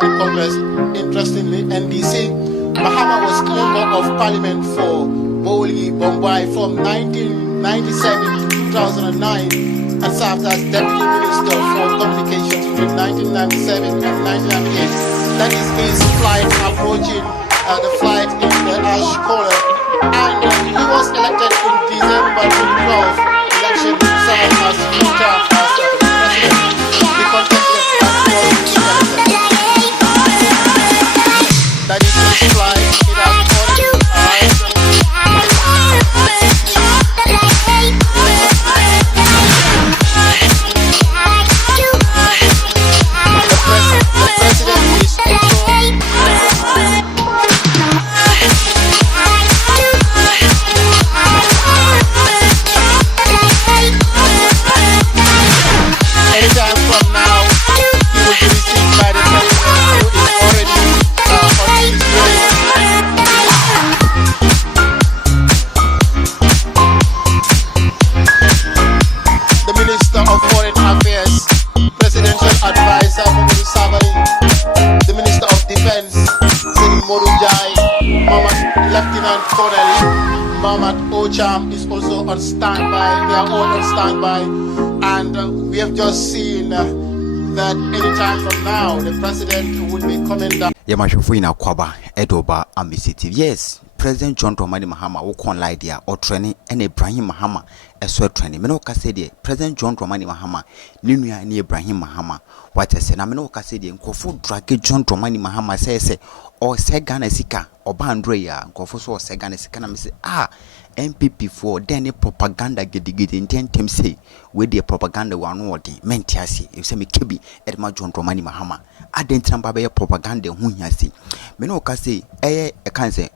Congress. Interestingly, NDC, Mahama was Member of Parliament for Bowli, Bombay from 1997 to 2009 and served as Deputy Minister for Communications between 1997 and 1998. That is his flight approaching the flight in the Ash Corner. And he was elected in December 2012 election to serve as full-term as president. He contested and was elected. That is his flight. It has is also on standby. They are all on standby, and we have just seen that anytime from now the president would be coming down. Yamashufuina Kwaba Edoba Ambisiti. Yes, President John Dramani Mahama will con Lydia or training and Ibrahim Mahama a sweat training. Meno Casedi, President John Dramani Mahama, Ninuya ni Ibrahim Mahama. What I said, Ameno Casedi, and Kofu Drake John Dramani Mahama says, or Segana Sika, or Bandrea, Kofoso or Segana Sika, say, NPP for then propaganda get intent him say with the propaganda one word mentiasi if me kebi Edma John Dramani Mahama adentramba be propaganda hu hiasi me no ka say e can say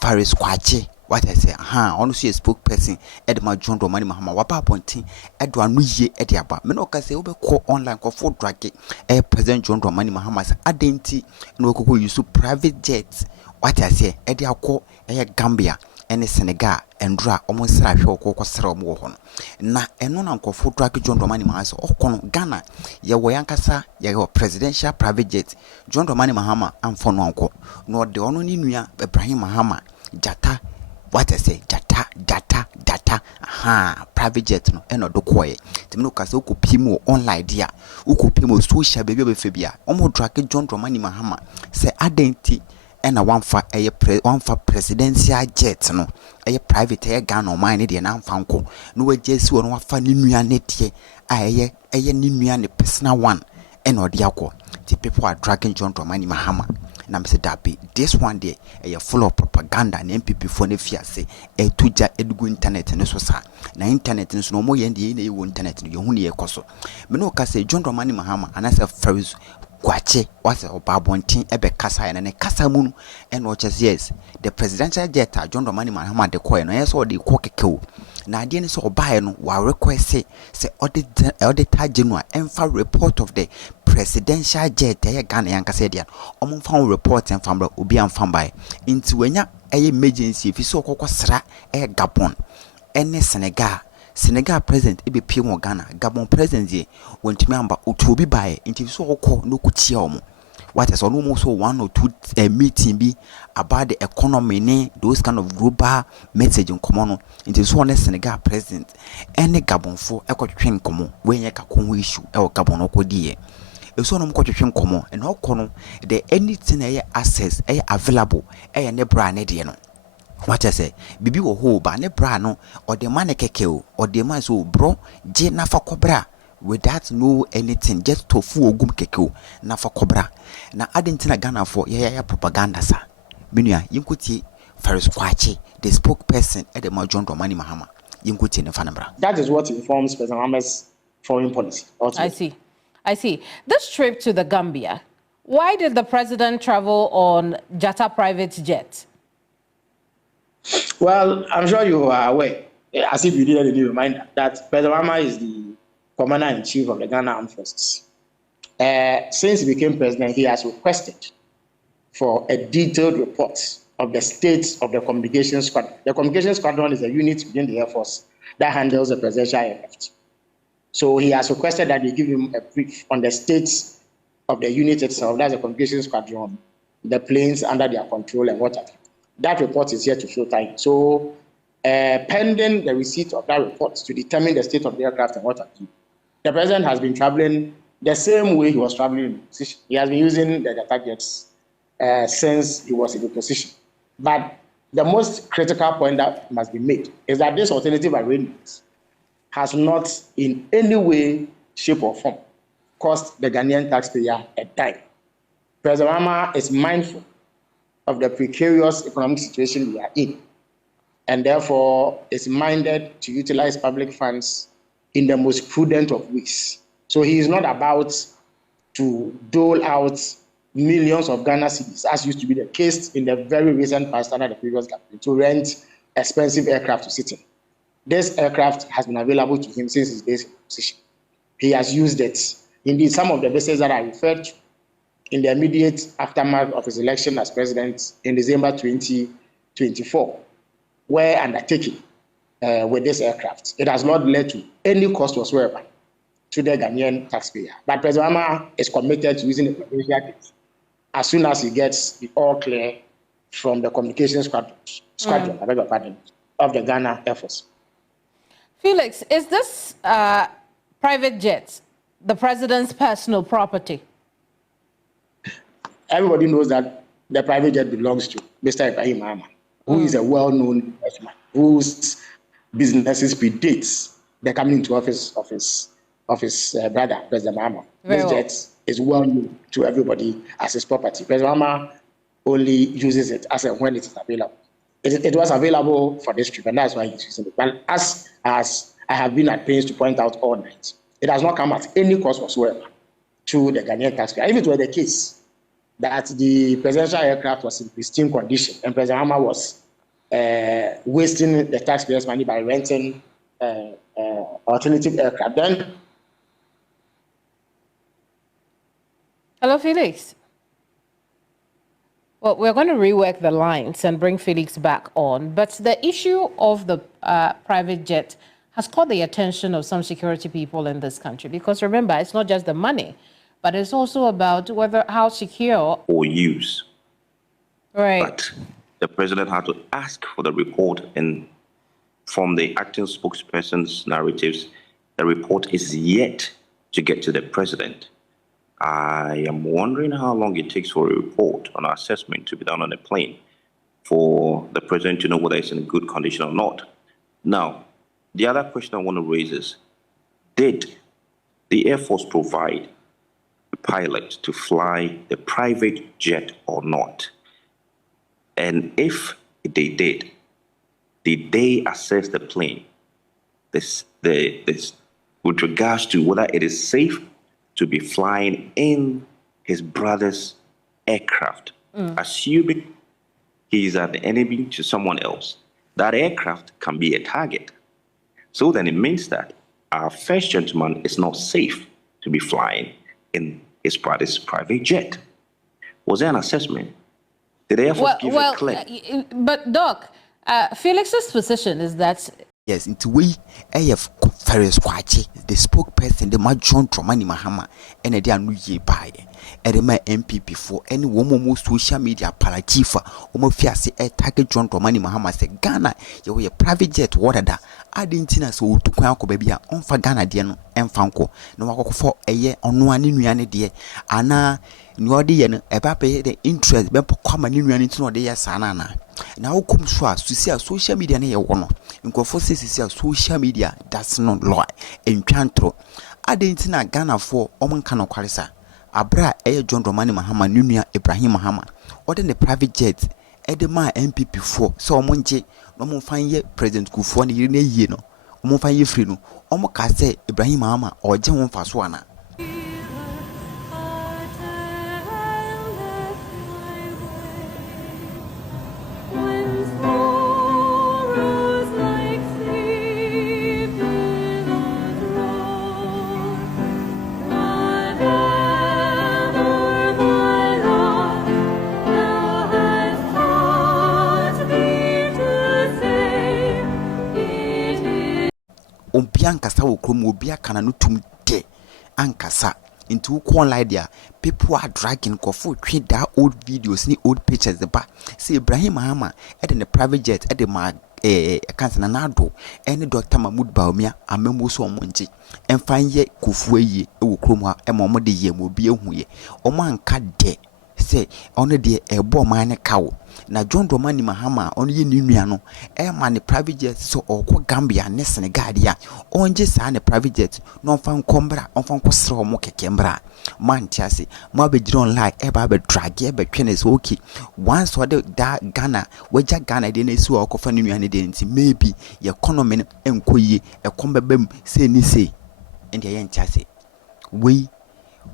Faris Kwache what I say ono so spokesperson Edma John Dramani Mahama waba pontin edwa no ye ediaba me no ka say obe call online ko for drag President John Dramani Mahama say adenti no kokko use private jets what I say ediako Gambia ene Senegal endra omo sra hwe okoko sra omo ho na eno na nkofo drake John Dramani Mahama so okono Ghana ye wo yankasa ye presidential private jet John Dramani Mahama amfo no anko no de ono ni nua Ibrahim Mahama jata what I say data private jet no eno do koye timno kase ukopimo online dia ukopimo social baby obefebia omo drake John Dramani Mahama se adenti ena one presidential jet no private Ghana o mine de na amfa nko no wagesi won wafa ni nua ne tie ni nua ne personal one ena odi akọ the people are dragging John Dramani Mahama na me say dabi this one day full of propaganda na NPP for ne fiase tuja edugu internet ne so sa na internet ne so no mo ye ndie na ye internet no ye hu ne ye koso me no ka say John Dramani Mahama anasa Faris Kwache was a babontin ebe kasa na ne kasa mu and watches yes the presidential jet John Dramani Mahama de koy no yes or the kokekeu na ade ne so obae no wa request say auditor general enfa report of the presidential jet Ghanaian kasa dia omfa report enfa obi amfa bai nti wanya emergency fi so kokosra Gabon ene Senegal president ebe pie mo Ghana Gabon president ye wontimi amba otuobi bae nti so okọ no kutia omo what is no so one or two meeting be about the economy ne those kind of global message in common nti so one Senegal president ene Gabon fo ekotwe nkomo wenye kakon issue e Gabon okodi e so no mkotwe nkomo and okono the anything access available ne bra ne de no what I say, bibi wo ho ba ne bra no or the man kekeo or the man so bro je na fa kobra without no anything just to fu ogum kekeo na fa kobra na adentina Ghana for ya propaganda sa menua yinkuti Faris Kwache the spokesperson at the John Dramani Mahama yinkuti ne fanambra. That is what informs President Mahama's foreign policy ultimately. I see this trip to the Gambia, why did the president travel on Jata private jet? Well, I'm sure you are aware, as if you didn't remind that President Mahama is the commander-in-chief of the Ghana Armed Forces. Since he became president, he has requested for a detailed report of the states of the communication squadron. The communication squadron is a unit within the Air Force that handles the presidential aircraft. So he has requested that they give him a brief on the states of the unit itself, that's the communications squadron, the planes under their control and what have you. That report is here to show time. So, pending the receipt of that report to determine the state of the aircraft and what have you, the president has been traveling the same way he was traveling in opposition. He has been using the data jets since he was in opposition. But the most critical point that must be made is that this alternative arrangement has not in any way, shape, or form cost the Ghanaian taxpayer a dime. President Mahama is mindful of the precarious economic situation we are in, and therefore is minded to utilize public funds in the most prudent of ways. So he is not about to dole out millions of Ghana cedis, as used to be the case in the very recent past under the previous government, to rent expensive aircraft to sit in. This aircraft has been available to him since his days in position. He has used it. Indeed, some of the bases that I referred to in the immediate aftermath of his election as president in December 2024 were undertaken with this aircraft. It has not led to any cost whatsoever to the Ghanaian taxpayer. But President Mahama is committed to using the presidential jet as soon as he gets the all clear from the communications squadron I beg your pardon, of the Ghana Air Force. Felix, is this private jet the president's personal property? Everybody knows that the private jet belongs to Mr. Ibrahim Mahama, who is a well-known businessman, whose businesses predates the coming into office of his brother, President Mahama. This jet is well known to everybody as his property. President Mahama only uses it as and when it is available. It was available for this trip, and that's why he's using it. But as I have been at pains to point out all night, it has not come at any cost whatsoever to the Ghanaian taxpayer. If it were the case that the presidential aircraft was in pristine condition and President Mahama was wasting the taxpayers' money by renting alternative aircraft, then... Hello, Felix. Well, we're going to rework the lines and bring Felix back on, but the issue of the private jet has caught the attention of some security people in this country, because remember, it's not just the money, but it's also about how secure or use. Right. But the president had to ask for the report, and from the acting spokesperson's narratives, the report is yet to get to the president. I am wondering how long it takes for a report on our assessment to be done on a plane for the president to know whether it's in good condition or not. Now, the other question I want to raise is, did the Air Force provide a pilot to fly the private jet or not? And if they did they assess the plane with regards to whether it is safe to be flying in his brother's aircraft, assuming he is an enemy to someone else? That aircraft can be a target. So then it means that our first gentleman is not safe to be flying in his brother's private jet. Was there an assessment? Did the Air Force give a clear? But Doc, Felix's position is that... Yes, into we AF Ferris Kwachi, the spokesperson, the John Dramani Mahama, and a dear New Year by my NPP for any woman social media palachifa, Omofiasi, a target John Dramani Mahama said, Ghana, you were a private jet, water da. I didn't know so to Kwanko baby on for Ghana Diano and Fanko, no walk for a year on one in Riani dear, Anna, Nuadian, a pape, the interest, Bempo common in Riani to no dear Sanana. Now come to us to see a social media near one. In Conforces is a social media that's not law. In Chantro, I didn't know Ghana for Oman Kano Kwarisa. Abra John Dramani Mahama, Nunia Ibrahim Mahama, or then the private jet, Edema NPP 4, so Monje, no more find yet President Kufoni Yeno, no find you free no, almost say Ibrahim Mahama or John Faswana. Ankasa wo krom obi aka na no tum de ankasa into online there. People are dragging for tweet that old videos, ni old pictures. The back see Ibrahim Mahama at the private jet at the mag cancer nanado any Dr. Mahmoud Baumia a member so monji and find ye kufuye ukruma and momodi ye will be a huye or man cat de say only the a bomb mine cow. Na John Dramani Mahama only Numiano, man private jet so or Gambia, Nessan Gadia, on just a private jet, no found combra, on found costro moke cambra. Man chassis, Mobby don't like ever drag, ever Kennis okay. Once or the Ghana, where Jack Ghana didn't sue or coffin identity, maybe your economy and quay a combabem say ni say, and the end chassis. We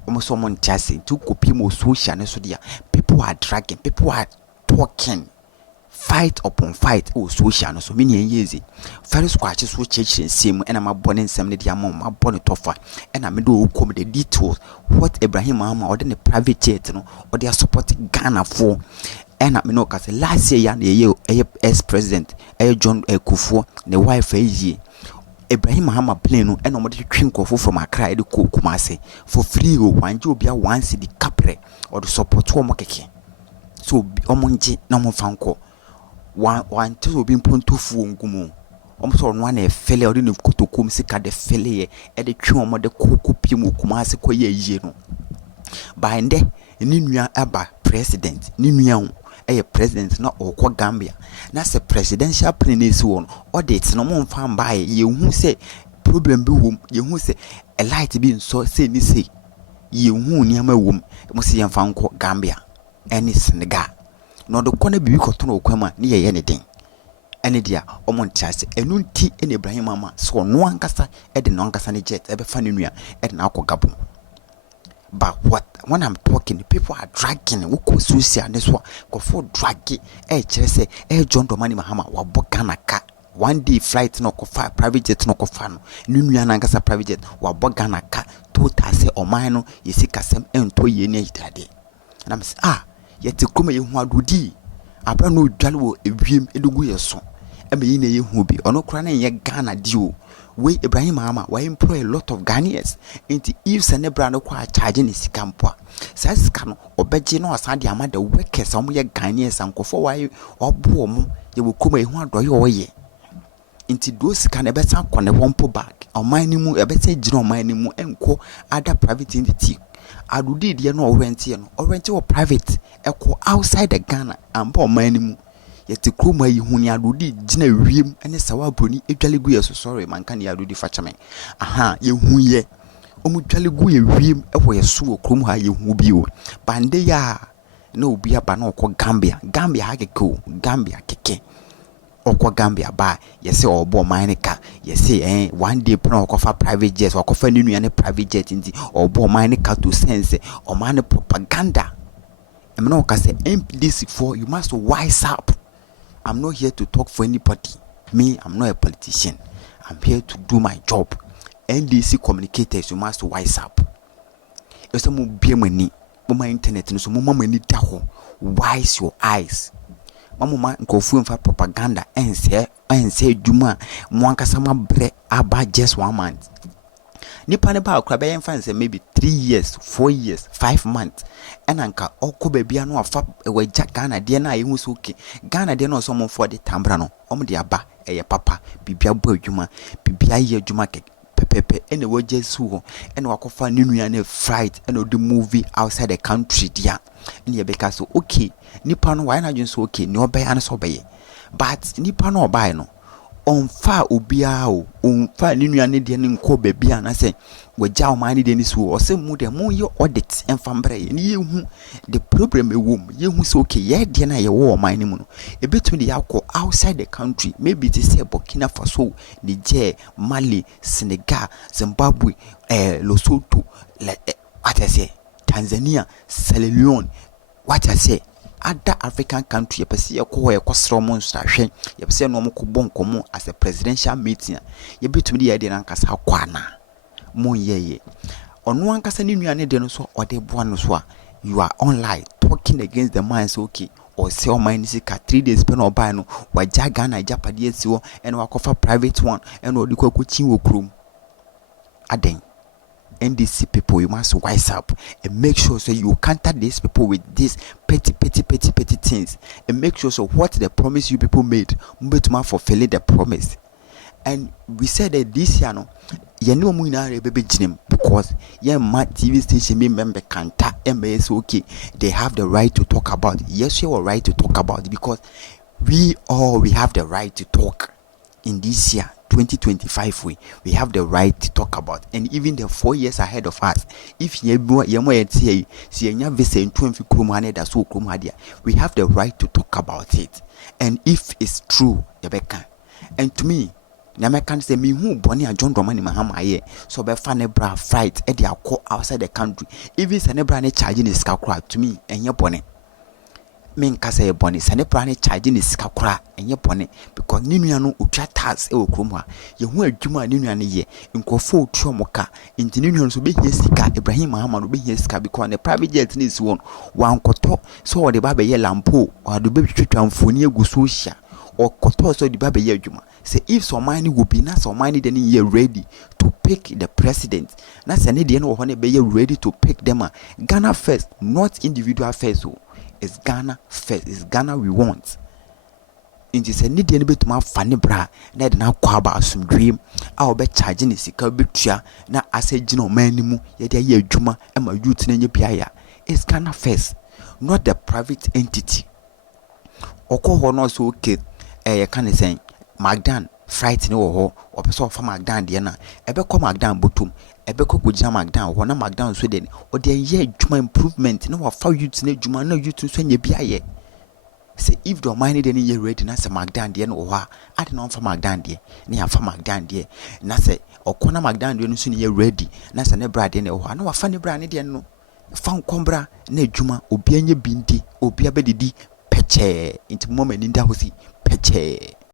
almost someone chassis to copy more social so dear. People are dragging, people are talking fight upon fight social no so many years first squash so church same and I'm born in some the amount my bonnet offer and I'm do come the details what Ibrahim Mahama or the private jet no or they are supporting Ghana for and I know cause last year ex president John Kufuor the wife Ibrahim Mahama plane no and nobody drink of from Accra the Kumasi for free one you be a once the capre or the support to mokeke. So omonje na mo fanko one to obi mponto fu ngumu omso no na efele odi ne kotokum sika de fele ye e de twe omo de kokopie mu kumase koye yie no by nde ni nua aba president ni nua president na okwa Gambia na se presidential plane si won audit no mo mfa mba ye hu se problem bi wom ye hu se a light bi nso se ni se ye hu niam awom mo se yemfa nko Gambia any Senegal no do kona bibi kotono okwama ni ye ne den ene dia omontiase enunti ene Ibrahim Mahama so no ankasa e de no ankasa ne jet e be fa ne nua e de na akogabo. But what when I'm talking, people are dragging who go social this one go for dragging kire say John Dramani Mahama wa bogana ka one day flight no ko fa private jet no ko fa no nua na ankasa private jet wa bogana ka total say oman no yesika sem ento ye ne itade. And I'm say yet kuma ye hu adodi abra no dwale wo ewiem edugu ye so e me yin ye hu bi ono kra na ye Ghana dio we Ibrahim Mahama we employ a lot of Ghanaians into if senebra no kwa charge ni sikampo sa sika no obeje no asade ama the workers am ye Ghanaians ankofo why obo mu ye wo kuma ye hu adoye oye into do sika na beta kone wompo back oman ni mu e beta gina oman ni mu enko other private entity adudi de no orenti or private eko outside the Ghana ambo oman ni mu yeti kroma yi huni adudi gina wiem ene sawa broni edwale gu yeso sorry man kan ya adudi fachamen ye hu ye omu dwale gu ye wiem ewo yeso krom ha ye hu bi o bande ya na obi aba na okọ Gambia ha keke Gambia keke okọ Gambia ba yesi obo man ka yesi one day plan okofa private jet okofa ninu ya ne private jet ndi obo man ka to sense o man propaganda emna okase MPD4 you must wise up. I'm not here to talk for anybody. Me, I'm not a politician. I'm here to do my job. NDC communicators, you must wise up. If some be money, mama internet, so mama money daho. Wise your eyes. Mama go for propaganda and say Juma, Mwanka sama bre aba just 1 month. Nipa ne baokrabe yen fan say maybe 3 years, 4 years, 5 months. And anka oko bebia no afa we Ghana de na yehu so okay. Ghana de no so mo for the tambra no. Om de aba eye papa bibia bo adwuma, bibia ye adwuma pepepe ene we jesu ho. Ene wakofa nunua na flight ene the movie outside the country dia. Ene ye beka so okay. Nipa no why na dwen so okay. Ni obey an so obey. But nipa no obay no onfa obia o onfa ninu ane de ne nko bebia na se wagya o mani de ni so o se mu de mu ye audit enfambre ni ye hu the problem ewom ye hu se okay ye de na ye wo o mani mu no ebetumi de yakọ outside the country maybe it is Burkina Faso, Niger, Mali, Senegal, Zimbabwe, Lesotho, what I say, Tanzania, Sierra Leone, what I say, other African country yepese yekọ ekosro monster hwe yepese no mo kobon komo as a presidential meeting yebetumi de yade nankasa kwana mon yeye onu ankasa ni nuane de no so ode boa no so a you are online talking against the man so okay or say o man sika 3 days pe no buy no waja Ghana japade asiwo ene wakofa private one ene odi kwakuchi wo krom aden NDC people, you must wise up and make sure so you counter these people with these petty things, and make sure so what the promise you people made, but fulfilling the promise. And we said that this year, no, you know, we are a baby gym because my TV station member can't MBS. Okay, they have the right to talk about it. Yes, you are right to talk about it because we have the right to talk in this year 2025. We have the right to talk about, and even the 4 years ahead of us. If we have the right to talk about it, and if it's true, and to me. I can say me who Bonnie and John Dramani Mahama ye so be fanebra fight e dia call outside the country. Even Sanebra ne charging is kakra to me and your bonnet. Men kasa bonnie Sanebra ne charging is kakra and your bonnet because Ninuano ucha tax e okroma. Ye hu adwuma Ninuane ye nkofo tromoka into Ninuan so be here sika Ibrahim Mahama no be here sika because the private jet needs one koto so the baby ye lampo or the baby twamfoni aguso hia or koto so the baby ye adwuma. Say if somebody will be not somebody then you're ready to pick the president. That's an idea no one be ready to pick them. Ghana first, not individual first. So it's Ghana first. It's Ghana we want. It is a need bit more funny bra. That now kwaba some dream. I'll be charging the sika bitria. Na I say jino manimu. Yet ye juma and my youth in your It's Ghana first, not the private entity. Oko hono so okay. Can say. Magdan fright no ho or person for Magdan diana ebe ko Magdan botum ebe ko gujina Magdan ho na Magdan so den o de ye adwuma improvement no wa fa youth na adwuma na youth so nya bia ye say if the money den ye ready na say Magdan de no ho a ade no fa Magdan de na ya fa Magdan de na say okona Magdan de no so ye ready na say ne bra de ne ho na wa fa ne bra ne de no fa nkombra na adwuma obi anya bindi obi abedidi peche into moment nda ho si peche.